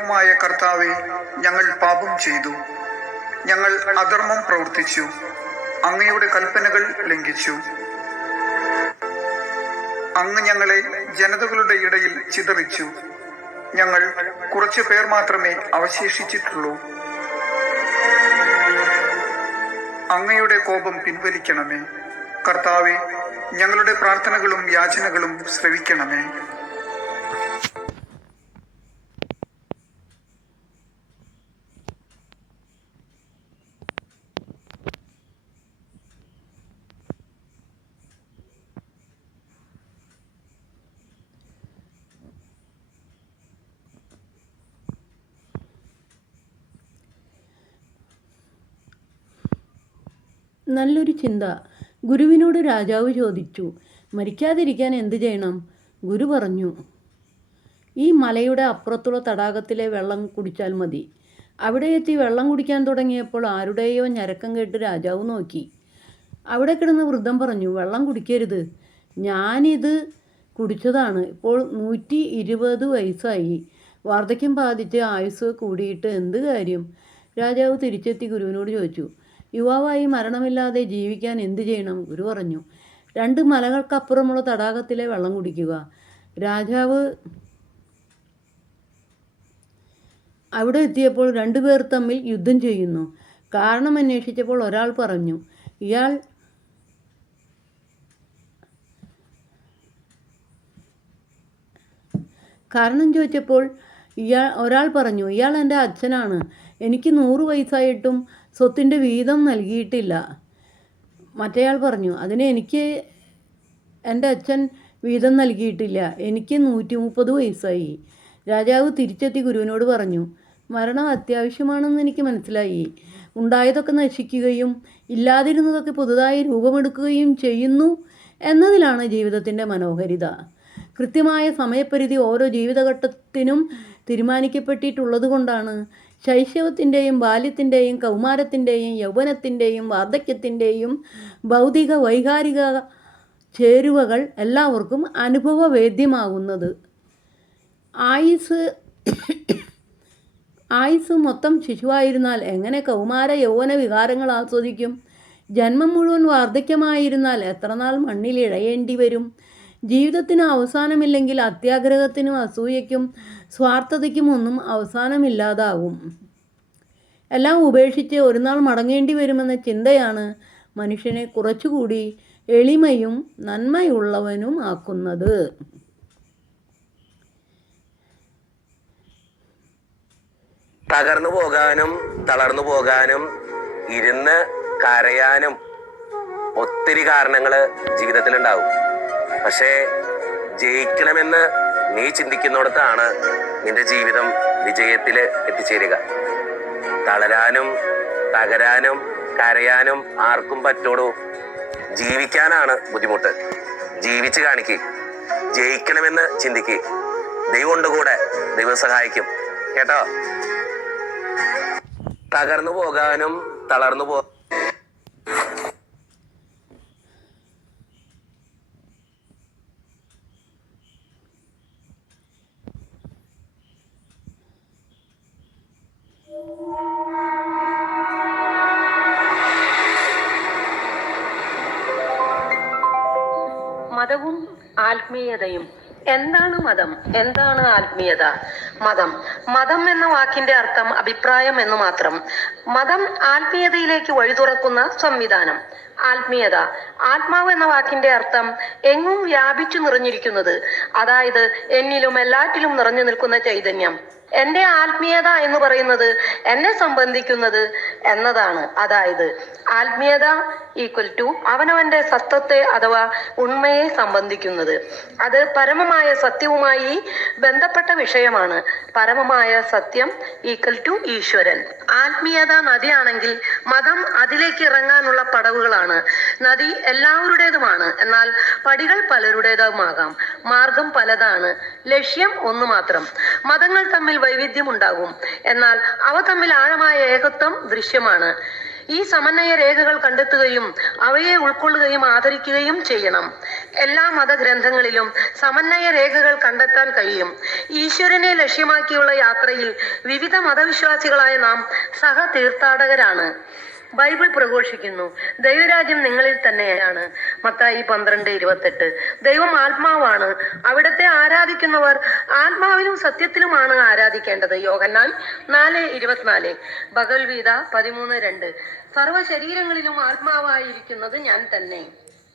ദൈവമായ കർത്താവെ, ഞങ്ങൾ പാപം ചെയ്തു, ഞങ്ങൾ അധർമ്മം പ്രവർത്തിച്ചു, അങ്ങയുടെ കൽപ്പനകൾ ലംഘിച്ചു. അങ്ങ് ഞങ്ങളെ ജനതകളുടെ ഇടയിൽ ചിതറിച്ചു. ഞങ്ങൾ കുറച്ചു പേർ മാത്രമേ അവശേഷിച്ചിട്ടുള്ളൂ. അങ്ങയുടെ കോപം പിൻവലിക്കണമേ. കർത്താവെ, ഞങ്ങളുടെ പ്രാർത്ഥനകളും യാചനകളും ശ്രവിക്കണമേ. നല്ലൊരു ചിന്ത. ഗുരുവിനോട് രാജാവ് ചോദിച്ചു, മരിക്കാതിരിക്കാൻ എന്തു ചെയ്യണം? ഗുരു പറഞ്ഞു, ഈ മലയുടെ അപ്പുറത്തുള്ള തടാകത്തിലെ വെള്ളം കുടിച്ചാൽ മതി. അവിടെ എത്തി വെള്ളം കുടിക്കാൻ തുടങ്ങിയപ്പോൾ ആരുടെയോ ഞരക്കം കേട്ട് രാജാവ് നോക്കി. അവിടെ കിടന്ന വൃദ്ധൻ പറഞ്ഞു, വെള്ളം കുടിക്കരുത്, ഞാനിത് കുടിച്ചതാണ്. ഇപ്പോൾ 120 വയസ്സായി. വാർദ്ധക്യം ബാധിച്ച് ആയുസ് കൂടിയിട്ട് എന്ത് കാര്യം? രാജാവ് തിരിച്ചെത്തി ഗുരുവിനോട് ചോദിച്ചു, യുവാവായി മരണമില്ലാതെ ജീവിക്കാൻ എന്തു ചെയ്യണം? ഗുരു പറഞ്ഞു, 2 മലകൾക്കപ്പുറമുള്ള തടാകത്തിലെ വെള്ളം കുടിക്കുക. രാജാവ് അവിടെ എത്തിയപ്പോൾ 2 പേർ തമ്മിൽ യുദ്ധം ചെയ്യുന്നു. കാരണം അന്വേഷിച്ചപ്പോൾ ഒരാൾ പറഞ്ഞു, ഒരാൾ പറഞ്ഞു, ഇയാൾ എൻ്റെ അച്ഛനാണ്. എനിക്ക് 100 വയസ്സായിട്ടും സ്വത്തിൻ്റെ വീതം നൽകിയിട്ടില്ല. മറ്റേയാൾ പറഞ്ഞു, അതിന് എനിക്ക് എൻ്റെ അച്ഛൻ വീതം നൽകിയിട്ടില്ല, എനിക്ക് 130 വയസ്സായി. രാജാവ് തിരിച്ചെത്തി ഗുരുവിനോട് പറഞ്ഞു, മരണം അത്യാവശ്യമാണെന്ന് എനിക്ക് മനസ്സിലായി. ഉണ്ടായതൊക്കെ നശിക്കുകയും ഇല്ലാതിരുന്നതൊക്കെ പുതുതായി രൂപമെടുക്കുകയും ചെയ്യുന്നു എന്നതിലാണ് ജീവിതത്തിൻ്റെ മനോഹാരിത. കൃത്യമായ സമയപരിധി ഓരോ ജീവിതഘട്ടത്തിനും തീരുമാനിക്കപ്പെട്ടിട്ടുള്ളത് കൊണ്ടാണ് ശൈശവത്തിൻ്റെയും ബാല്യത്തിൻ്റെയും കൗമാരത്തിൻ്റെയും യൗവനത്തിൻ്റെയും വാർദ്ധക്യത്തിൻ്റെയും ഭൗതിക വൈകാരിക ചേരുവകൾ എല്ലാവർക്കും അനുഭവവേദ്യമാകുന്നത്. ആയുസ് മൊത്തം ശിശുവായിരുന്നാൽ എങ്ങനെ കൗമാര യൗവന വികാരങ്ങൾ ആസ്വദിക്കും? ജന്മം മുഴുവൻ വാർദ്ധക്യമായിരുന്നാൽ എത്രനാൾ മണ്ണിൽ ഇഴയേണ്ടി വരും? ജീവിതത്തിന് അവസാനമില്ലെങ്കിൽ അത്യാഗ്രഹത്തിനും അസൂയയ്ക്കും സ്വാർത്ഥതയ്ക്കും ഒന്നും അവസാനമില്ലാതാവും. എല്ലാം ഉപേക്ഷിച്ച് ഒരു നാൾ മടങ്ങേണ്ടി വരുമെന്ന ചിന്തയാണ് മനുഷ്യനെ കുറച്ചുകൂടി എളിമയും നന്മയുള്ളവനുമാക്കുന്നത്. തകർന്നു പോകാനും തളർന്നു പോകാനും ഇരുന്ന് കരയാനും ഒത്തിരി കാരണങ്ങൾ ജീവിതത്തിലുണ്ടാവും. പക്ഷേ ജയിക്കണമെന്ന് നീ ചിന്തിക്കുന്നിടത്താണ് നിന്റെ ജീവിതം വിജയത്തിൽ എത്തിച്ചേരുക. തളരാനും തകരാനും കരയാനും ആർക്കും പറ്റോളൂ. ജീവിക്കാനാണ് ബുദ്ധിമുട്ട്. ജീവിച്ച് കാണിക്ക്. ജയിക്കണമെന്ന് ചിന്തിക്ക്. ദൈവം ഉണ്ട് കൂടെ. ദൈവം സഹായിക്കും കേട്ടോ. തകർന്നു പോകാനും തളർന്നു മതവും ആത്മീയതയും. എന്താണ് മതം? എന്താണ് ആത്മീയത? മതം എന്ന വാക്കിന്റെ അർത്ഥം അഭിപ്രായം എന്ന് മാത്രം. മതം ആത്മീയതയിലേക്ക് വഴി തുറക്കുന്ന സംവിധാനം. ആത്മീയത, ആത്മാവ് എന്ന വാക്കിന്റെ അർത്ഥം എങ്ങും വ്യാപിച്ചു നിറഞ്ഞിരിക്കുന്നത്, അതായത് എന്നിലും എല്ലാറ്റിലും നിറഞ്ഞു നിൽക്കുന്ന ചൈതന്യം. എൻ്റെ ആത്മീയത എന്ന് പറയുന്നത് എന്നെ സംബന്ധിക്കുന്നത് എന്നതാണ്. അതായത് ആത്മീയത ഈക്വൽ ടു അവനവന്റെ സത്തത്തെ അഥവാ ഉണ്മയെ സംബന്ധിക്കുന്നത്. അത് പരമമായ സത്യവുമായി ബന്ധപ്പെട്ട വിഷയമാണ്. പരമമായ സത്യം ഈക്വൽ ടു ഈശ്വരൻ. ആത്മീയത നദിയാണെങ്കിൽ മതം അതിലേക്ക് ഇറങ്ങാനുള്ള പടവുകളാണ്. നദി എല്ലാവരുടേതുമാണ്, എന്നാൽ പടികൾ പലരുടേതുമാകാം. മാർഗം പലതാണ്, ലക്ഷ്യം ഒന്നു മാത്രം. മതങ്ങൾ തമ്മിൽ വൈവിധ്യം ഉണ്ടാകും, എന്നാൽ അവ തമ്മിൽ ആഴമായ ഏകത്വം ദൃശ്യമാണ്. ഈ സമന്വയ രേഖകൾ കണ്ടെത്തുകയും അവയെ ഉൾക്കൊള്ളുകയും ആദരിക്കുകയും ചെയ്യണം. എല്ലാ മതഗ്രന്ഥങ്ങളിലും സമന്വയ രേഖകൾ കണ്ടെത്താൻ കഴിയും. ഈശ്വരനെ ലക്ഷ്യമാക്കിയുള്ള യാത്രയിൽ വിവിധ മതവിശ്വാസികളായ നാം സഹ തീർത്ഥാടകരാണ്. ബൈബിൾ പ്രഘോഷിക്കുന്നു, ദൈവരാജ്യം നിങ്ങളിൽ തന്നെയാണ്. മത്തായി 12:28. ദൈവം ആത്മാവാണ്, അവിടത്തെ ആരാധിക്കുന്നവർ ആത്മാവിലും സത്യത്തിലുമാണ് ആരാധിക്കേണ്ടത്. യോഹന്നാൻ 4:24. ഭഗവത്ഗീത 13:2. സർവ്വ ശരീരങ്ങളിലും ആത്മാവായിരിക്കുന്നത് ഞാൻ തന്നെ.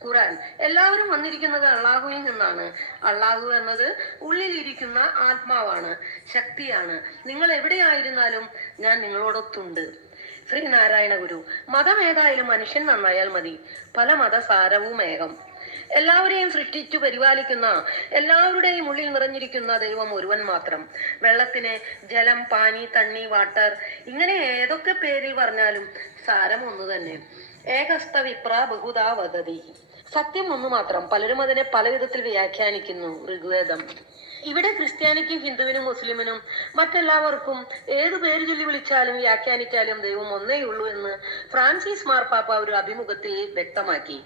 ഖുർആൻ. എല്ലാവരും വന്നിരിക്കുന്നത് അള്ളാഹുവിൽ നിന്നാണ്. അള്ളാഹു എന്നത് ഉള്ളിലിരിക്കുന്ന ആത്മാവാണ്, ശക്തിയാണ്. നിങ്ങൾ എവിടെയായിരുന്നാലും ഞാൻ നിങ്ങളോടൊത്തുണ്ട്. ശ്രീനാരായണ ഗുരു. മതം ഏതായാലും മനുഷ്യൻ നന്നായാൽ മതി. പല മതസാരവും ഏകം. എല്ലാവരെയും സൃഷ്ടിച്ചു പരിപാലിക്കുന്ന, എല്ലാവരുടെയും ഉള്ളിൽ നിറഞ്ഞിരിക്കുന്ന ദൈവം ഒരുവൻ മാത്രം. വെള്ളത്തിന് ജലം, പാനി, തണ്ണി, വാട്ടർ, ഇങ്ങനെ ഏതൊക്കെ പേരിൽ പറഞ്ഞാലും സാരം ഒന്നു തന്നെ. ഏകസ്ത വിപ്ര ബഹുദാ വദതി. സത്യം ഒന്നു മാത്രം. പലരും അതിനെ പല വിധത്തിൽ വ്യാഖ്യാനിക്കുന്നു. ഋഗ്വേദം. ഇവിടെ ക്രിസ്ത്യാനിക്കും ഹിന്ദുവിനും മുസ്ലിമിനും മറ്റെല്ലാവർക്കും ഏതു പേര് ചൊല്ലി വിളിച്ചാലും വ്യാഖ്യാനിച്ചാലും ദൈവം ഒന്നേയുള്ളൂ എന്ന് ഫ്രാൻസിസ് മാർപ്പാപ്പ ഒരു അഭിമുഖത്തിൽ വ്യക്തമാക്കി.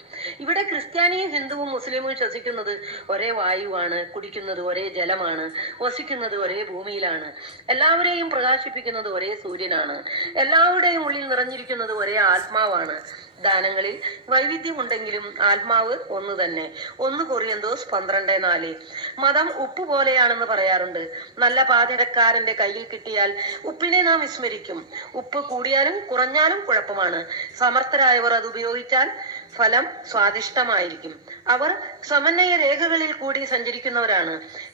ഇവിടെ ക്രിസ്ത്യാനിയും ഹിന്ദുവും മുസ്ലിമും ശ്വസിക്കുന്നത് ഒരേ വായുവാണ്, കുടിക്കുന്നത് ഒരേ ജലമാണ്, വസിക്കുന്നത് ഒരേ ഭൂമിയിലാണ്, എല്ലാവരെയും പ്രകാശിപ്പിക്കുന്നത് ഒരേ സൂര്യനാണ്, എല്ലാവരുടെയും ഉള്ളിൽ നിറഞ്ഞിരിക്കുന്നത് ഒരേ ആത്മാവാണ്. ദാനങ്ങളിൽ വൈവിധ്യമുണ്ടെങ്കിലും ആത്മാവ് ഒന്നു തന്നെ. 1 കൊറിന്തോസ് 12:4. മതം ഉപ്പ് പോലെയാണെന്ന് പറയാറുണ്ട്. നല്ല പാചകക്കാരന്റെ കയ്യിൽ കിട്ടിയാൽ ഉപ്പിനെ നാം വിസ്മരിക്കും. ഉപ്പ് കൂടിയാലും കുറഞ്ഞാലും കുഴപ്പമാണ്. സമർത്ഥരായവർ അത് ഉപയോഗിച്ചാൽ ഫലം സ്വാദിഷ്ടമായിരിക്കും. അവർ സമന്വയ രേഖകളിൽ കൂടി സഞ്ചരിക്കുന്നവരാണ്.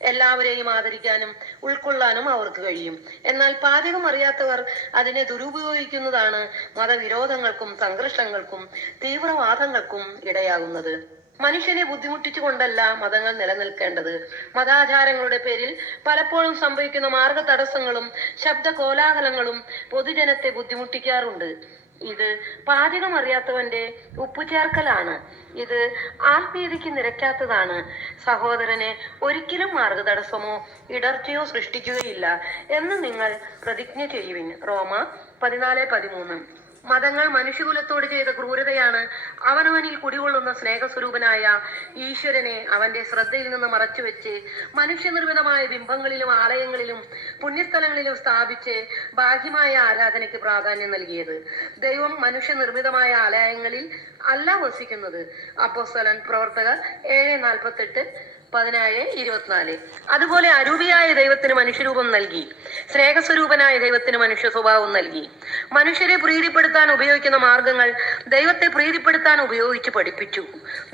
എല്ലാവരെയും ആദരിക്കാനും ഉൾക്കൊള്ളാനും അവർക്ക് കഴിയും. എന്നാൽ പാചകം അറിയാത്തവർ അതിനെ ദുരുപയോഗിക്കുന്നതാണ് മതവിരോധങ്ങൾക്കും സംഘർഷങ്ങൾക്കും തീവ്രവാദങ്ങൾക്കും ഇടയാകുന്നത്. മനുഷ്യനെ ബുദ്ധിമുട്ടിച്ചുകൊണ്ടല്ല മതങ്ങൾ നിലനിൽക്കേണ്ടത്. മതാചാരങ്ങളുടെ പേരിൽ പലപ്പോഴും സംഭവിക്കുന്ന മാർഗ തടസ്സങ്ങളും ശബ്ദ കോലാഹലങ്ങളും പൊതുജനത്തെ ബുദ്ധിമുട്ടിക്കാറുണ്ട്. ഇത് പാചകം അറിയാത്തവന്റെ ഉപ്പുചേർക്കലാണ്. ഇത് ആത്മീയതയ്ക്ക് നിരക്കാത്തതാണ്. സഹോദരനെ ഒരിക്കലും മാർഗതടസ്സമോ ഇടർച്ചയോ സൃഷ്ടിക്കുകയില്ല എന്ന് നിങ്ങൾ പ്രതിജ്ഞ ചെയ്യുവിൻ. റോമ 14:13. മതങ്ങൾ മനുഷ്യകുലത്തോട് ചെയ്ത ക്രൂരതയാണ് അവനവനിൽ കുടികൊള്ളുന്ന സ്നേഹസ്വരൂപനായ ഈശ്വരനെ അവന്റെ ശ്രദ്ധയിൽ നിന്ന് മറച്ചുവെച്ച് മനുഷ്യനിർമ്മിതമായ ബിംബങ്ങളിലും ആലയങ്ങളിലും പുണ്യസ്ഥലങ്ങളിലും സ്ഥാപിച്ച് ബാഹ്യമായ ആരാധനയ്ക്ക് പ്രാധാന്യം നൽകിയത്. ദൈവം മനുഷ്യനിർമ്മിതമായ ആലയങ്ങളിൽ അല്ല വസിക്കുന്നത്. അപ്പോസ്തലൻ പ്രവർത്തകർ 7:48, 17:24. അതുപോലെ അരൂപിയായ ദൈവത്തിന് മനുഷ്യരൂപം നൽകി. സ്നേഹസ്വരൂപനായ ദൈവത്തിന് മനുഷ്യ സ്വഭാവം നൽകി. മനുഷ്യരെ പ്രീതിപ്പെടുത്താൻ ഉപയോഗിക്കുന്ന മാർഗങ്ങൾ ദൈവത്തെ പ്രീതിപ്പെടുത്താൻ ഉപയോഗിച്ച് പഠിപ്പിച്ചു.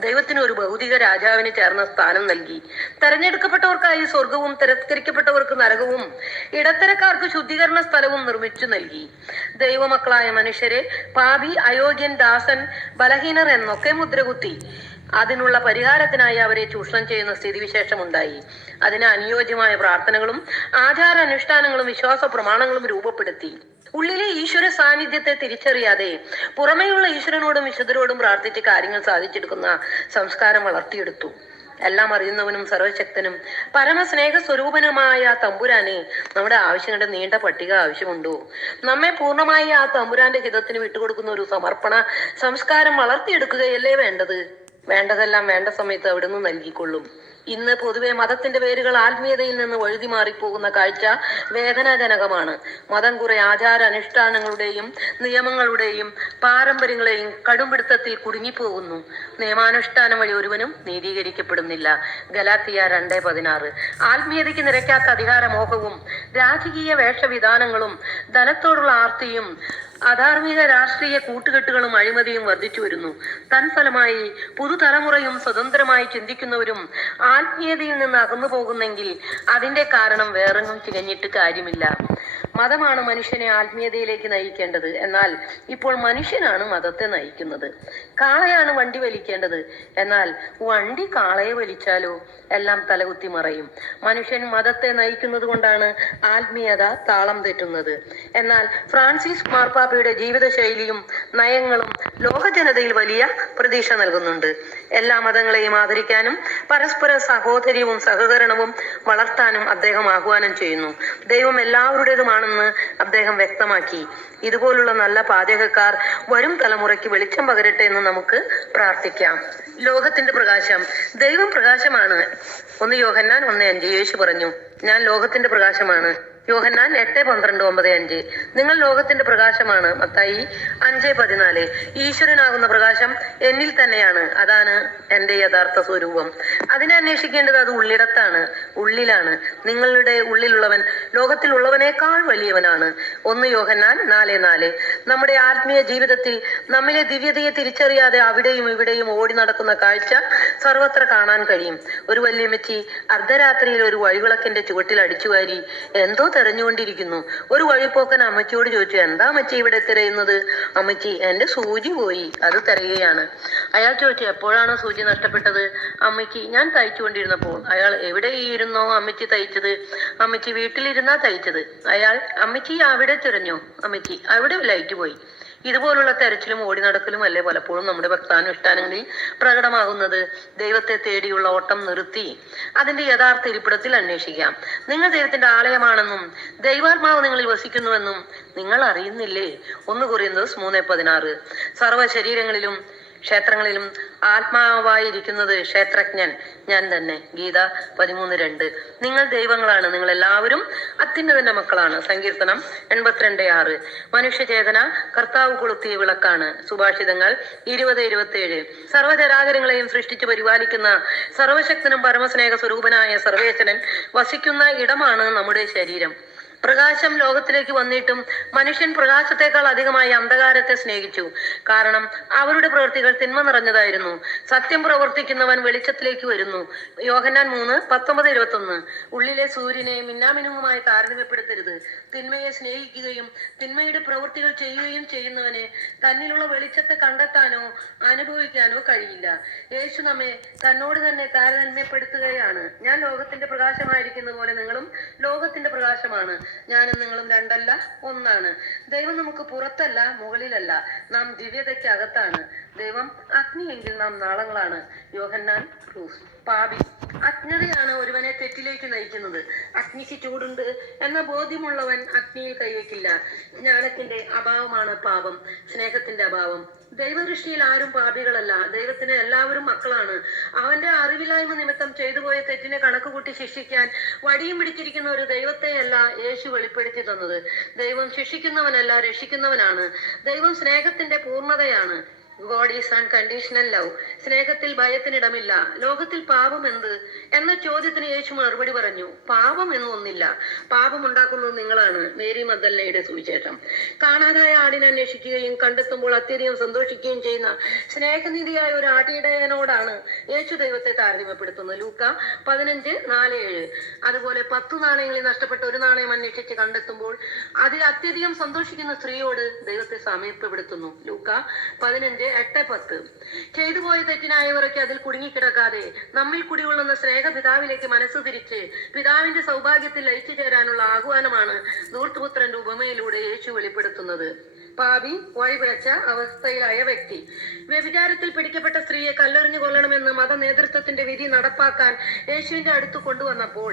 ദൈവത്തിന് ഒരു ഭൗതിക രാജാവിന് ചേർന്ന സ്ഥാനം നൽകി. തെരഞ്ഞെടുക്കപ്പെട്ടവർക്കായി സ്വർഗവും തിരസ്കരിക്കപ്പെട്ടവർക്ക് നരകവും ഇടത്തരക്കാർക്ക് ശുദ്ധീകരണ സ്ഥലവും നിർമ്മിച്ചു നൽകി. ദൈവമക്കളായ മനുഷ്യരെ പാപി, അയോഗ്യൻ, ദാസൻ, ബലഹീനർ എന്നൊക്കെ മുദ്രകുത്തി. അതിനുള്ള പരിഹാരത്തിനായി അവരെ ചൂഷണം ചെയ്യുന്ന സ്ഥിതിവിശേഷമുണ്ടായി. അതിന് അനുയോജ്യമായ പ്രാർത്ഥനകളും ആചാരാനുഷ്ഠാനങ്ങളും വിശ്വാസ പ്രമാണങ്ങളും രൂപപ്പെടുത്തി. ഉള്ളിലെ ഈശ്വര സാന്നിധ്യത്തെ തിരിച്ചറിയാതെ പുറമേയുള്ള ഈശ്വരനോടും വിശുദ്ധരോടും പ്രാർത്ഥിച്ച് കാര്യങ്ങൾ സാധിച്ചെടുക്കുന്ന സംസ്കാരം വളർത്തിയെടുത്തു. എല്ലാം അറിയുന്നവനും സർവശക്തനും പരമസ്നേഹ സ്വരൂപനുമായ തമ്പുരാനെ നമ്മുടെ ആവശ്യങ്ങളുടെ നീണ്ട പട്ടിക ആവശ്യമുണ്ടോ? നമ്മെ പൂർണ്ണമായി ആ തമ്പുരാന്റെ ഹിതത്തിന് വിട്ടുകൊടുക്കുന്ന ഒരു സമർപ്പണ സംസ്കാരം വളർത്തിയെടുക്കുകയല്ലേ വേണ്ടത്? വേണ്ടതെല്ലാം വേണ്ട സമയത്ത് അവിടുന്ന് നൽകിക്കൊള്ളും. ഇന്ന് പൊതുവെ മതത്തിന്റെ പേരുകൾ ആത്മീയതയിൽ നിന്ന് വഴുതി മാറിപ്പോകുന്ന കാഴ്ച വേദനാജനകമാണ്. മതം കുറെ ആചാര അനുഷ്ഠാനങ്ങളുടെയും നിയമങ്ങളുടെയും പാരമ്പര്യങ്ങളെയും കടുംപിടുത്തത്തിൽ കുടുങ്ങിപ്പോകുന്നു. നിയമാനുഷ്ഠാനം വഴി ഒരുവനും നീതീകരിക്കപ്പെടുന്നില്ല. ഗലാത്തിയ 2:16. ആത്മീയതയ്ക്ക് നിരക്കാത്ത അധികാരമോഹവും രാജകീയ വേഷവിധാനങ്ങളും ധനത്തോടുള്ള ആർത്തിയും അധാർമിക രാഷ്ട്രീയ കൂട്ടുകെട്ടുകളും അഴിമതിയും വർദ്ധിച്ചു വരുന്നു. തൻഫലമായി പുതുതലമുറയും സ്വതന്ത്രമായി ചിന്തിക്കുന്നവരും ആത്മീയതയിൽ നിന്ന് അകന്നു പോകുന്നെങ്കിൽ അതിന്റെ കാരണം വേറെങ്ങും തികഞ്ഞിട്ട് കാര്യമില്ല. മതമാണ് മനുഷ്യനെ ആത്മീയതയിലേക്ക് നയിക്കേണ്ടത്. എന്നാൽ ഇപ്പോൾ മനുഷ്യനാണ് മതത്തെ നയിക്കുന്നത്. കാളയാണ് വണ്ടി വലിക്കേണ്ടത്. എന്നാൽ വണ്ടി കാളയെ വലിച്ചാലോ എല്ലാം തലകുത്തി മറയും. മനുഷ്യൻ മതത്തെ നയിക്കുന്നത് കൊണ്ടാണ് ആത്മീയത താളം തെറ്റുന്നത്. എന്നാൽ ഫ്രാൻസിസ് മാർപ്പാപ്പയുടെ ജീവിതശൈലിയും നയങ്ങളും ലോക ജനതയിൽ വലിയ പ്രതീക്ഷ നൽകുന്നുണ്ട്. എല്ലാ മതങ്ങളെയും ആദരിക്കാനും പരസ്പര സഹോദര്യവും സഹകരണവും വളർത്താനും അദ്ദേഹം ആഹ്വാനം ചെയ്യുന്നു. ദൈവം എല്ലാവരുടേതുമാണെന്ന് ആണെന്ന് അദ്ദേഹം വ്യക്തമാക്കി. ഇതുപോലുള്ള നല്ല പാചകക്കാർ വരും തലമുറയ്ക്ക് വെളിച്ചം പകരട്ടെ എന്ന് നമുക്ക് പ്രാർത്ഥിക്കാം. ലോകത്തിന്റെ പ്രകാശം. ദൈവം പ്രകാശമാണ്. 1 യോഹന്നാൻ 1:5. യേശു പറഞ്ഞു, ഞാൻ ലോകത്തിന്റെ പ്രകാശമാണ്. യോഹന്നാൻ 8:12-9:5. നിങ്ങൾ ലോകത്തിന്റെ പ്രകാശമാണ്. മത്തായി 5:14. ഈശ്വരനാകുന്ന പ്രകാശം എന്നിൽ തന്നെയാണ്. അതാണ് എന്റെ യഥാർത്ഥ സ്വരൂപം. അതിനെ അന്വേഷിക്കേണ്ടത് അത് ഉള്ളിടത്താണ്, ഉള്ളിലാണ്. നിങ്ങളുടെ ഉള്ളിലുള്ളവൻ ലോകത്തിലുള്ളവനേക്കാൾ വലിയവനാണ്. 1 യോഹന്നാൻ 4:4. നമ്മുടെ ആത്മീയ ജീവിതത്തിൽ നമ്മിലെ ദിവ്യതയെ തിരിച്ചറിയാതെ അവിടെയും ഇവിടെയും ഓടി നടക്കുന്ന കാഴ്ച സർവത്ര കാണാൻ കഴിയും. ഒരു വല്യമ്മച്ചി അർദ്ധരാത്രിയിൽ ഒരു വഴിവിളക്കിന്റെ ചുവട്ടിൽ അടിച്ചുവാരി എന്തോ തെരഞ്ഞുകൊണ്ടിരിക്കുന്നു. ഒരു വഴിപ്പോക്കൻ അമ്മച്ചിയോട് ചോദിച്ചു, എന്താ അമ്മച്ചി ഇവിടെ തിരയുന്നത്? അമ്മച്ചി, എന്റെ സൂചി പോയി, അത് തിരയുകയാണ്. അയാൾ ചോദിച്ചു, എപ്പോഴാണോ സൂചി നഷ്ടപ്പെട്ടത്? അമ്മച്ചി, ഞാൻ തയ്ച്ചുകൊണ്ടിരുന്നപ്പോൾ. അയാൾ, എവിടെ ഇരുന്നോ അമ്മച്ചി തയ്ച്ചത്? അമ്മച്ചി, വീട്ടിലിരുന്നാ തയ്ച്ചത്. അയാൾ, അമ്മച്ചി അവിടെ തിരഞ്ഞോ? അമ്മച്ചി, അവിടെ ലൈറ്റ് പോയി. ഇതുപോലുള്ള തെരച്ചിലും ഓടി നടക്കലും അല്ലേ പലപ്പോഴും നമ്മുടെ ഭക്താനുഷ്ഠാനങ്ങളിൽ പ്രകടമാകുന്നത്. ദൈവത്തെ തേടിയുള്ള ഓട്ടം നിർത്തി അതിന്റെ യഥാർത്ഥ ഇരിപ്പിടത്തിൽ അന്വേഷിക്കാം. നിങ്ങൾ ദൈവത്തിന്റെ ആലയമാണെന്നും ദൈവാത്മാവ് നിങ്ങളിൽ വസിക്കുന്നുവെന്നും നിങ്ങൾ അറിയുന്നില്ലേ? 1 കൊരിന്ത്യർ 3:16. സർവ്വ ശരീരങ്ങളിലും ക്ഷേത്രങ്ങളിലും ആത്മാവായിരിക്കുന്നത് ക്ഷേത്രജ്ഞൻ ഞാൻ തന്നെ. ഗീത 13:2. നിങ്ങൾ ദൈവങ്ങളാണ്, നിങ്ങൾ എല്ലാവരും അത്യുന്നതന്റെ മക്കളാണ്. സങ്കീർത്തനം 82:6. മനുഷ്യചേതന കർത്താവ് കൊളുത്തിയ വിളക്കാണ്. സുഭാഷിതങ്ങൾ 20:27. സർവ്വചരാചരങ്ങളെയും സൃഷ്ടിച്ചു പരിപാലിക്കുന്ന സർവശക്തനും പരമസ്നേഹ സ്വരൂപനായ സർവേശ്വരൻ വസിക്കുന്ന ഇടമാണ് നമ്മുടെ ശരീരം. പ്രകാശം ലോകത്തിലേക്ക് വന്നിട്ടും മനുഷ്യൻ പ്രകാശത്തെക്കാൾ അധികമായി അന്ധകാരത്തെ സ്നേഹിച്ചു. കാരണം അവരുടെ പ്രവൃത്തികൾ തിന്മ നിറഞ്ഞതായിരുന്നു. സത്യം പ്രവർത്തിക്കുന്നവൻ വെളിച്ചത്തിലേക്ക് വരുന്നു. യോഹന്നാൻ 3:19-21. ഉള്ളിലെ സൂര്യനെ മിന്നാമിനുങ്ങുമായി താരതമ്യപ്പെടുത്തരുത്. തിന്മയെ സ്നേഹിക്കുകയും തിന്മയുടെ പ്രവൃത്തികൾ ചെയ്യുകയും ചെയ്യുന്നവനെ തന്നിലുള്ള വെളിച്ചത്തെ കണ്ടെത്താനോ അനുഭവിക്കാനോ കഴിയില്ല. യേശു നമ്മെ തന്നോട് തന്നെ താരതമ്യപ്പെടുത്തുകയാണ്. ഞാൻ ലോകത്തിന്റെ പ്രകാശമായിരിക്കുന്ന പോലെ നിങ്ങളും ലോകത്തിന്റെ പ്രകാശമാണ്. ഞാനും നിങ്ങളും രണ്ടല്ല, ഒന്നാണ്. ദൈവം നമുക്ക് പുറത്തല്ല, മുകളിലല്ല. നാം ദിവ്യതയ്ക്ക് അകത്താണ്. ദൈവം അഗ്നിയെങ്കിൽ നാം നാളങ്ങളാണ്. യോഹന്നാൻ ക്രൂസ്. പാപി. അജ്ഞതയാണ് ഒരുവനെ തെറ്റിലേക്ക് നയിക്കുന്നത്. അഗ്നിക്ക് ചൂടുണ്ട് എന്ന ബോധ്യമുള്ളവൻ അഗ്നിയിൽ കൈവയ്ക്കില്ല. ജ്ഞാനത്തിന്റെ അഭാവമാണ് പാപം, സ്നേഹത്തിന്റെ അഭാവം. ദൈവദൃഷ്ടിയിൽ ആരും പാപികളല്ല. ദൈവത്തിന് എല്ലാവരും മക്കളാണ്. അവന്റെ അറിവില്ലായ്മ നിമിത്തം ചെയ്തുപോയ തെറ്റിനെ കണക്കുകൂട്ടി ശിക്ഷിക്കാൻ വടിയും പിടിച്ചിരിക്കുന്ന ഒരു ദൈവത്തെയല്ല യേശു വെളിപ്പെടുത്തി തന്നത്. ദൈവം ശിക്ഷിക്കുന്നവനല്ല, രക്ഷിക്കുന്നവനാണ്. ദൈവം സ്നേഹത്തിന്റെ പൂർണ്ണതയാണ്. God is unconditional love. സ്നേഹത്തിൽ ഭയത്തിനിടമില്ല. ലോകത്തിൽ പാപം എന്ത് എന്ന ചോദ്യത്തിന് യേശു മറുപടി പറഞ്ഞു, പാപം എന്നൊന്നില്ല. പാപം ഉണ്ടാക്കുന്നത് നിങ്ങളാണ്. മേരി മഗ്ദലനയുടെ സുവിശേഷം. കാണാതായ ആടിനെ അന്വേഷിക്കുകയും കണ്ടെത്തുമ്പോൾ അത്യധികം സന്തോഷിക്കുകയും ചെയ്യുന്ന സ്നേഹനിധിയായ ഒരു ആട്ടിടയനോടാണ് യേശു ദൈവത്തെ താരതമ്യപ്പെടുത്തുന്നത്. ലൂക്ക 15:4-7. അതുപോലെ 10 നാണയങ്ങളിൽ നഷ്ടപ്പെട്ട ഒരു നാണയം അന്വേഷിച്ച് കണ്ടെത്തുമ്പോൾ അതിൽ അത്യധികം സന്തോഷിക്കുന്ന സ്ത്രീയോട് ദൈവത്തെ സാമീപ്യപ്പെടുത്തുന്നു. ലൂക്ക 15:8-10. ചെയ്തുപോയ തെറ്റിനായവരൊക്കെ അതിൽ കുടുങ്ങിക്കിടക്കാതെ നമ്മിൽ കുടികൊള്ളുന്ന സ്നേഹപിതാവിലേക്ക് മനസ്സ് തിരിച്ച് പിതാവിന്റെ സൗഭാഗ്യത്തിൽ ലയിച്ചു ചേരാനുള്ള ആഹ്വാനമാണ് ധൂർത്തപുത്രന്റെ ഉപമയിലൂടെ യേശു വെളിപ്പെടുത്തുന്നത്. പാപി, വഴിപിഴച്ച അവസ്ഥയിലായ വ്യക്തി. വ്യഭിചാരത്തിൽ പിടിക്കപ്പെട്ട സ്ത്രീയെ കല്ലെറിഞ്ഞു കൊല്ലണമെന്ന് മത നേതൃത്വത്തിന്റെ വിധി നടപ്പാക്കാൻ യേശുവിന്റെ അടുത്ത് കൊണ്ടുവന്നപ്പോൾ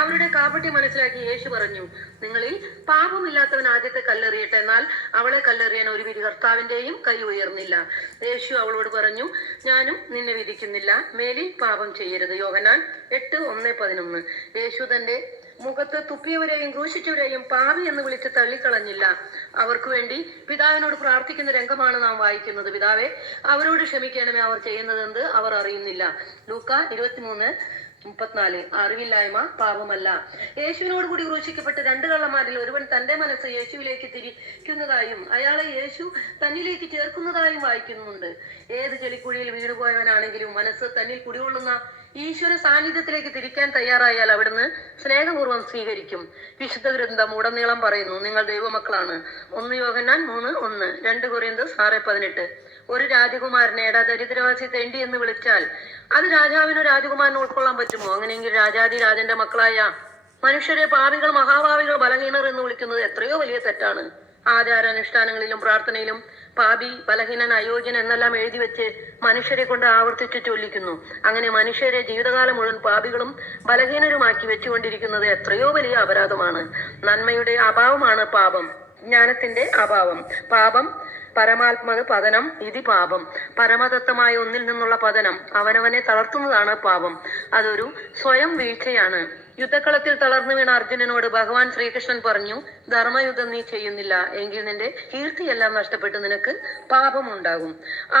അവരുടെ കാപട്യം മനസ്സിലാക്കി യേശു പറഞ്ഞു, നിങ്ങളിൽ പാപമില്ലാത്തവൻ ആദ്യത്തെ കല്ലെറിയട്ടെ. എന്നാൽ അവളെ കല്ലെറിയാൻ ഒരു വിധി കർത്താവിന്റെയും കൈ ഉയർന്നില്ല. യേശു അവളോട് പറഞ്ഞു, ഞാനും നിന്നെ വിധിക്കുന്നില്ല, മേലിൽ പാപം ചെയ്യരുത്. യോഹന്നാൻ 8:1-11. യേശു തന്റെ മുഖത്ത് തുപ്പിയവരെയും ക്രൂശിച്ചവരെയും പാപി എന്ന് വിളിച്ച് തള്ളിക്കളഞ്ഞില്ല. അവർക്ക് വേണ്ടി പിതാവിനോട് പ്രാർത്ഥിക്കുന്ന രംഗമാണ് നാം വായിക്കുന്നത്. പിതാവേ, അവരോട് ക്ഷമിക്കണമേ, അവർ ചെയ്യുന്നതെന്ത് അവർ അറിയുന്നില്ല. ലൂക്ക 23:34. അറിവില്ലായ്മ പാപമല്ല. യേശുവിനോട് കൂടി ക്രൂശിക്കപ്പെട്ട 2 കള്ളന്മാരിൽ ഒരുവൻ തന്റെ മനസ്സ് യേശുവിലേക്ക് തിരിക്കുന്നതായും അയാളെ യേശു തന്നിലേക്ക് ചേർക്കുന്നതായും വായിക്കുന്നുണ്ട്. ഏത് ചെളിക്കുഴിയിൽ വീണുപോയവനാണെങ്കിലും മനസ്സ് തന്നിൽ കുടികൊള്ളുന്ന ഈശ്വര സാന്നിധ്യത്തിലേക്ക് തിരിക്കാൻ തയ്യാറായാൽ അവിടുന്ന് സ്നേഹപൂർവ്വം സ്വീകരിക്കും. വിശുദ്ധ ഗ്രന്ഥം ഉടനീളം പറയുന്നു, നിങ്ങൾ ദൈവമക്കളാണ്. 1 യോഹന്നാൻ 3:1. 2 കൊരിന്ത്യർ 6:18. ഒരു രാജകുമാരനെ എടാ ദരിദ്രവാസി തെണ്ടി എന്ന് വിളിച്ചാൽ അത് രാജാവിനോ രാജകുമാരനോ ഉൾക്കൊള്ളാൻ പറ്റുമോ? അങ്ങനെയെങ്കിൽ രാജാതി രാജന്റെ മക്കളായ മനുഷ്യരെ പാപികൾ, മഹാഭാവികൾ, ബലഹീനർ എന്ന് വിളിക്കുന്നത് എത്രയോ വലിയ തെറ്റാണ്. ആചാരാനുഷ്ഠാനങ്ങളിലും പ്രാർത്ഥനയിലും പാപി, ബലഹീനൻ, അയോഗ്യൻ എന്നെല്ലാം എഴുതി വെച്ച് മനുഷ്യരെ കൊണ്ട് ആവർത്തിച്ചു ചൊല്ലിക്കുന്നു. അങ്ങനെ മനുഷ്യരെ ജീവിതകാലം മുഴുവൻ പാപികളും ബലഹീനരുമാക്കി വെച്ചുകൊണ്ടിരിക്കുന്നത് എത്രയോ വലിയ അപരാധമാണ്. നന്മയുടെ അഭാവമാണ് പാപം, ജ്ഞാനത്തിന്റെ അഭാവം. പാപം പരമാത്മക പതനം, ഇതി പാപം. പരമതത്വമായ ഒന്നിൽ നിന്നുള്ള പതനം, അവനവനെ തളർത്തുന്നതാണ് പാപം. അതൊരു സ്വയം വീഴ്ചയാണ്. യുദ്ധക്കളത്തിൽ തളർന്നു വീണ അർജുനനോട് ഭഗവാൻ ശ്രീകൃഷ്ണൻ പറഞ്ഞു, ധർമ്മയുദ്ധം നീ ചെയ്യുന്നില്ല എങ്കിൽ നിന്റെ കീർത്തിയെല്ലാം നഷ്ടപ്പെട്ട് നിനക്ക് പാപമുണ്ടാകും.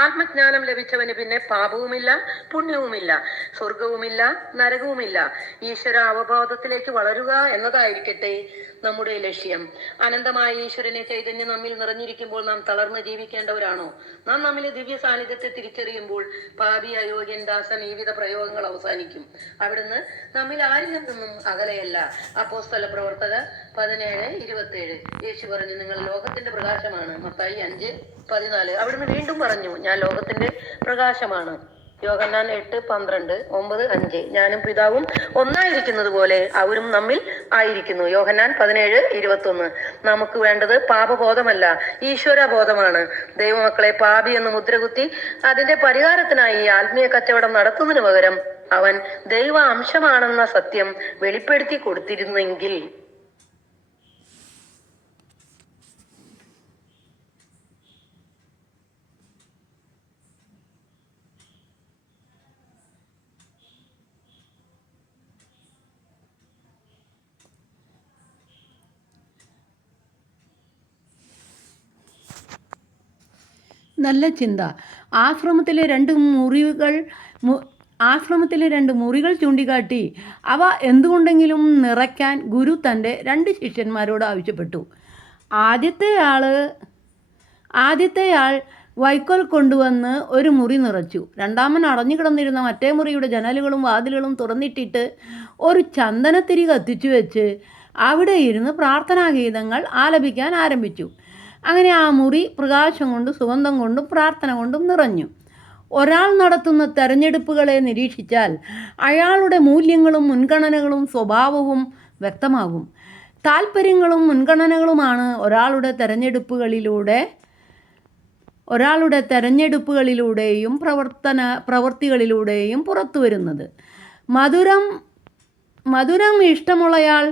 ആത്മജ്ഞാനം ലഭിച്ചവന് പിന്നെ പാപവുമില്ല, പുണ്യവുമില്ല, സ്വർഗവുമില്ല, നരകവുമില്ല. ഈശ്വര അവബോധത്തിലേക്ക് വളരുക എന്നതായിരിക്കട്ടെ നമ്മുടെ ലക്ഷ്യം. അനന്തമായ ഈശ്വരനെ ചൈതന്യം നമ്മിൽ നിറഞ്ഞിരിക്കുമ്പോൾ നാം തളർന്ന് ജീവിക്കേണ്ടവരാണോ? നാം നമ്മിലെ ദിവ്യ സാന്നിധ്യത്തെ തിരിച്ചറിയുമ്പോൾ പാപി, അയോഗ്യൻ, ദാസൻ ഈ വിധ പ്രയോഗങ്ങൾ അവസാനിക്കും. അവിടുന്ന് നമ്മിൽ ആരിൽ നിന്നും അകലെയല്ല. അപ്പോസ്തല പ്രവർത്തകർ 17:27. യേശു പറഞ്ഞു, നിങ്ങൾ ലോകത്തിന്റെ പ്രകാശമാണ്. മത്തായി 5:14. അവിടുന്ന് വീണ്ടും പറഞ്ഞു, ഞാൻ ലോകത്തിന്റെ പ്രകാശമാണ്. യോഹന്നാൻ 8:12, 9:5. ഞാനും പിതാവും ഒന്നായിരിക്കുന്നത് പോലെ അവരും നമ്മിൽ ആയിരിക്കുന്നു. യോഹന്നാൻ 17:21. നമുക്ക് വേണ്ടത് പാപബോധമല്ല, ഈശ്വരബോധമാണ്. ദൈവമക്കളെ പാപി എന്ന് മുദ്രകുത്തി അതിന്റെ പരിഹാരത്തിനായി ആത്മീയ കച്ചവടം നടത്തുന്നതിന് പകരം അവൻ ദൈവ അംശമാണെന്ന സത്യം വെളിപ്പെടുത്തി കൊടുത്തിരുന്നെങ്കിൽ. നല്ല ചിന്ത. ആശ്രമത്തിലെ രണ്ട് മുറികൾ ചൂണ്ടിക്കാട്ടി അവ എന്തുകൊണ്ടെങ്കിലും നിറയ്ക്കാൻ ഗുരു തൻ്റെ 2 ശിഷ്യന്മാരോട് ആവശ്യപ്പെട്ടു. ആദ്യത്തെയാൾ വൈക്കോൽ കൊണ്ടുവന്ന് ഒരു മുറി നിറച്ചു. രണ്ടാമൻ അടഞ്ഞു കിടന്നിരുന്ന മറ്റേ മുറിയുടെ ജനലുകളും വാതിലുകളും തുറന്നിട്ടിട്ട് ഒരു ചന്ദനത്തിരി കത്തിച്ചു വെച്ച് അവിടെ ഇരുന്ന് പ്രാർത്ഥനാഗീതങ്ങൾ ആലപിക്കാൻ ആരംഭിച്ചു. അങ്ങനെ ആ മുറി പ്രകാശം കൊണ്ടും സുഗന്ധം കൊണ്ടും പ്രാർത്ഥന കൊണ്ടും നിറഞ്ഞു. ഒരാൾ നടത്തുന്ന തെരഞ്ഞെടുപ്പുകളെ നിരീക്ഷിച്ചാൽ അയാളുടെ മൂല്യങ്ങളും മുൻഗണനകളും സ്വഭാവവും വ്യക്തമാകും. താൽപ്പര്യങ്ങളും മുൻഗണനകളുമാണ് ഒരാളുടെ തെരഞ്ഞെടുപ്പുകളിലൂടെയും പ്രവൃത്തികളിലൂടെയും പുറത്തു വരുന്നത്. മധുരം ഇഷ്ടമുള്ളയാൾ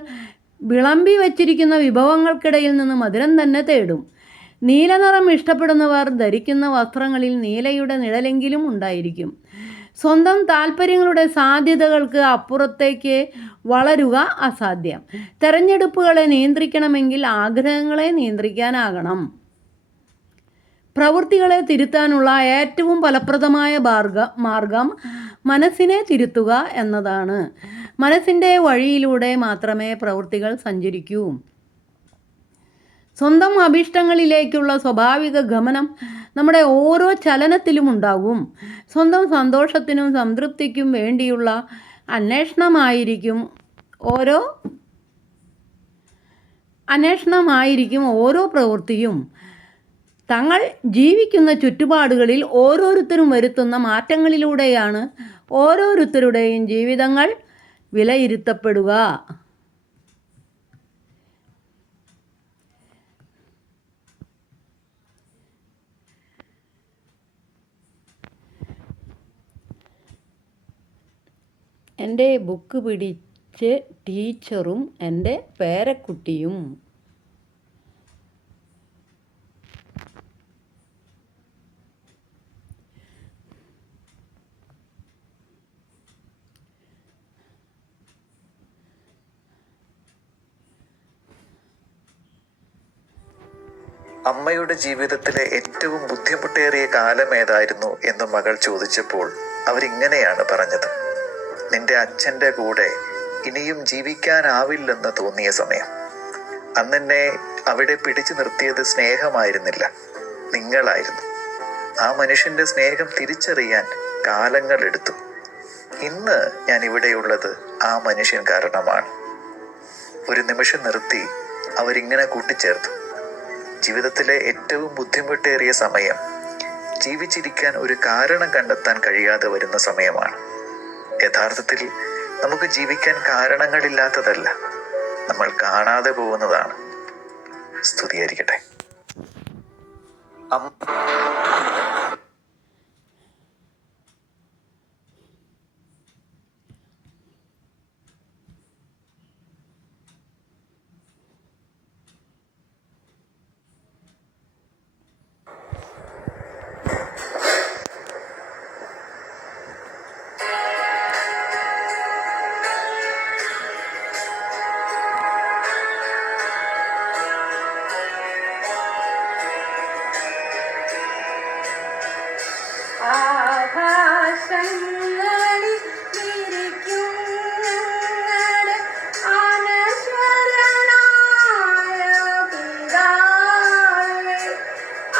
വിളമ്പി വച്ചിരിക്കുന്ന വിഭവങ്ങൾക്കിടയിൽ നിന്ന് മധുരം തന്നെ തേടും. നീലനിറം ഇഷ്ടപ്പെടുന്നവർ ധരിക്കുന്ന വസ്ത്രങ്ങളിൽ നീലയുടെ നിഴലെങ്കിലും ഉണ്ടായിരിക്കും. സ്വന്തം താൽപ്പര്യങ്ങളുടെ സാധ്യതകൾക്ക് അപ്പുറത്തേക്ക് വളരുക അസാധ്യം. തെരഞ്ഞെടുപ്പുകളെ നിയന്ത്രിക്കണമെങ്കിൽ ആഗ്രഹങ്ങളെ നിയന്ത്രിക്കാനാകണം. പ്രവൃത്തികളെ തിരുത്താനുള്ള ഏറ്റവും ഫലപ്രദമായ മാർഗം മനസ്സിനെ തിരുത്തുക എന്നതാണ്. മനസ്സിൻ്റെ വഴിയിലൂടെ മാത്രമേ പ്രവൃത്തികൾ സഞ്ചരിക്കൂ. സ്വന്തം അഭീഷ്ടങ്ങളിലേക്കുള്ള സ്വാഭാവിക ഗമനം നമ്മുടെ ഓരോ ചലനത്തിലും ഉണ്ടാകും. സ്വന്തം സന്തോഷത്തിനും സംതൃപ്തിക്കും വേണ്ടിയുള്ള അന്വേഷണമായിരിക്കും ഓരോ പ്രവൃത്തിയും. തങ്ങൾ ജീവിക്കുന്ന ചുറ്റുപാടുകളിൽ ഓരോരുത്തരും വരുത്തുന്ന മാറ്റങ്ങളിലൂടെയാണ് ഓരോരുത്തരുടെയും ജീവിതങ്ങൾ വിലയിരുത്തപ്പെടുക. എൻ്റെ ബുക്ക് പിടിച്ച് ടീച്ചറും എൻ്റെ പേരക്കുട്ടിയും. അമ്മയുടെ ജീവിതത്തിലെ ഏറ്റവും ബുദ്ധിമുട്ടേറിയ കാലം ഏതായിരുന്നു എന്ന് മകൾ ചോദിച്ചപ്പോൾ അവരിങ്ങനെയാണ് പറഞ്ഞത്: നിന്റെ അച്ഛൻ്റെ കൂടെ ഇനിയും ജീവിക്കാനാവില്ലെന്ന് തോന്നിയ സമയം. അന്നെന്നെ അവിടെ പിടിച്ചു നിർത്തിയത് സ്നേഹമായിരുന്നില്ല, നിങ്ങളായിരുന്നു. ആ മനുഷ്യന്റെ സ്നേഹം തിരിച്ചറിയാൻ കാലങ്ങൾ എടുത്തു. ഇന്ന് ഞാൻ ഇവിടെയുള്ളത് ആ മനുഷ്യൻ കാരണമാണ്. ഒരു നിമിഷം നിർത്തി അവരിങ്ങനെ കൂട്ടിച്ചേർത്തു: ജീവിതത്തിലെ ഏറ്റവും ബുദ്ധിമുട്ടേറിയ സമയം ജീവിച്ചിരിക്കാൻ ഒരു കാരണം കണ്ടെത്താൻ കഴിയാതെ വരുന്ന സമയമാണ്. യഥാർത്ഥത്തിൽ നമുക്ക് ജീവിക്കാൻ കാരണങ്ങളില്ലാത്തതല്ല, നമ്മൾ കാണാതെ പോകുന്നതാണ്. സ്തുതിയായിരിക്കട്ടെ. അമ്മ ആകാശങ്ങളിൽ വിരിക്കും ഞങ്ങളുടെ അനശ്വരനായ പിതാവേ,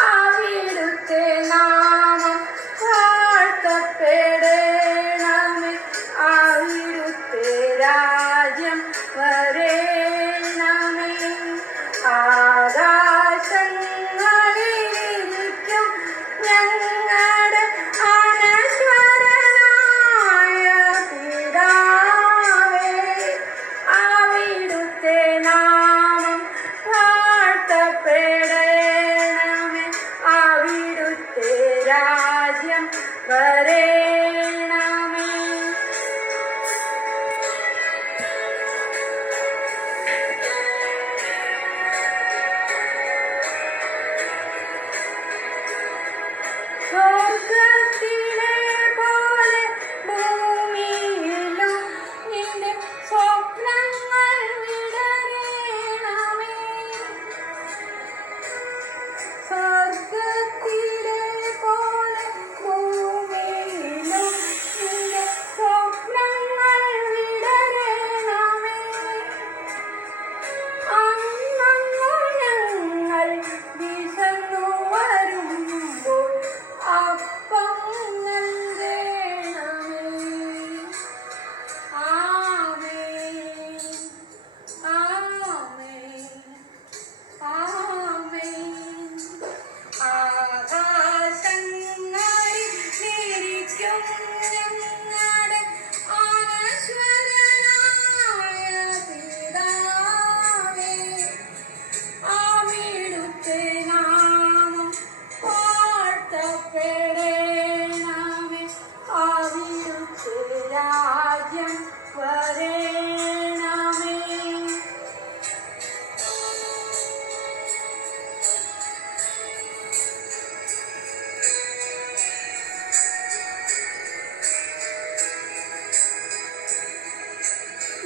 അവിടുത്തെ നാമം വാഴ്ത്തപ്പെടണമേ, അവിടുത്തെ രാജ്യം വരേണമേ. ആകാശങ്ങളിലിരിക്കും ഞങ്ങളുടെ അനശ്വരനായ പിതാവേ, അവിടുത്തെ നാമം വാഴ്ത്തപ്പെടണമേ, അവിടുത്തെ രാജ്യം വരേണമേ. സ്വർഗ്ഗത്തിലെ പോലെ ഭൂമിയിലും നിന്റെ സ്വപ്നങ്ങൾ വിടരണമേ. സ്വർഗ്ഗത്തിലെ പോലെ ഭൂമിയിലും നിന്റെ സ്വപ്നങ്ങൾ വിടരണമേ. അന്നന്നു ഞങ്ങൾ വിശന്നു വരുമ്പോൾ അപ്പം നൽകണമേ. ആമേൻ, ആമേൻ, ആമേൻ. ആകാശങ്ങളിൽ വിരിക്കും ഞങ്ങളുടെ അനശ്വരനായ പിതാവേ, അവിടുത്തെ നാമം വാഴ്ത്തപ്പെടണമേ, അവിടുത്തെ രാജ്യം വരേണമേ.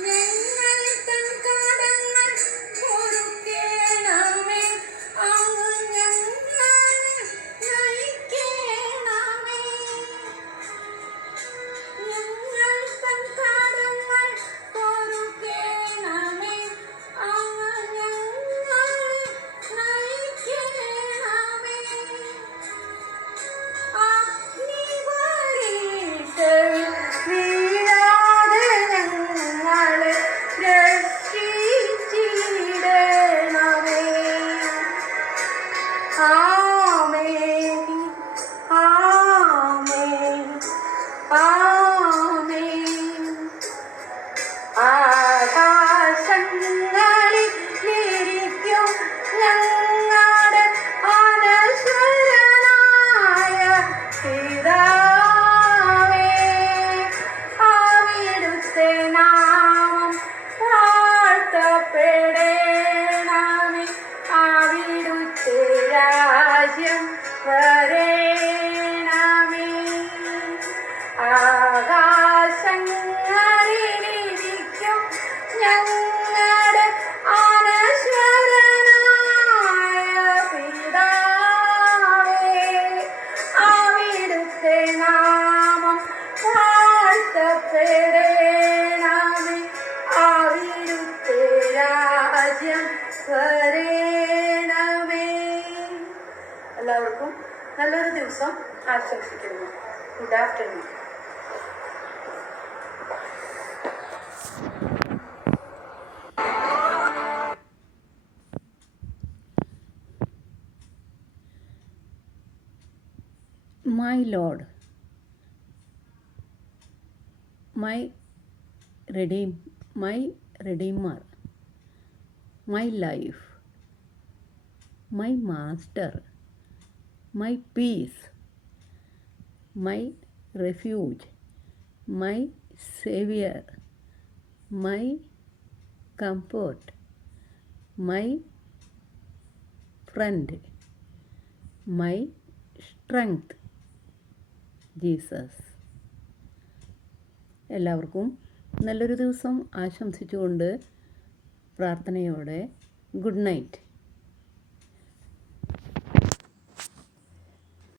ഞങ്ങൾ തൻ കടങ്ങൾ പൊറുക്കേണമേ, അങ്ങ് ഞങ്ങളെ നയിക്കേണമേ. ഞങ്ങൾ തൻ കടങ്ങൾ പൊറുക്കേണമേ, അങ്ങ് ഞങ്ങളെ നയിക്കേണമേ. അഗ്നിപരീക്ഷയിൽ വീഴാതെ ഞങ്ങളെ രക്ഷിച്ചിടണമേ. ആമേൻ, ആമേൻ, ആമേൻ. ആകാശങ്ങളിൽ വിരിക്കും ഞങ്ങളുടെ അനശ്വരനായ പിതാവേ, അവിടുത്തെ നാമം വാഴ്ത്തപ്പെടണമേ, അവിടുത്തെ രാജ്യം വരേണമേ. ആകാശങ്ങളിലിരിക്കും ഞങ്ങളുടെ അനശ്വരനായ പിതാവേ, അവിടുത്തെ നാമം വാഴ്ത്തപ്പെടണമേ, അവിടുത്തെ രാജ്യം വരേണമേ. എല്ലാവർക്കും നല്ലൊരു ദിവസം ആശംസിക്കുന്നു. Good afternoon. My Lord, my Redeemer, my life, my Master, my piece, my refuge, my Xavier, my comfort, my friend, my strength Jesus. എല്ലാവർക്കും നല്ലൊരു ദിവസം ആശംസിച്ചുകൊണ്ട് പ്രാർത്ഥനയോടെ ഗുഡ് നൈറ്റ്.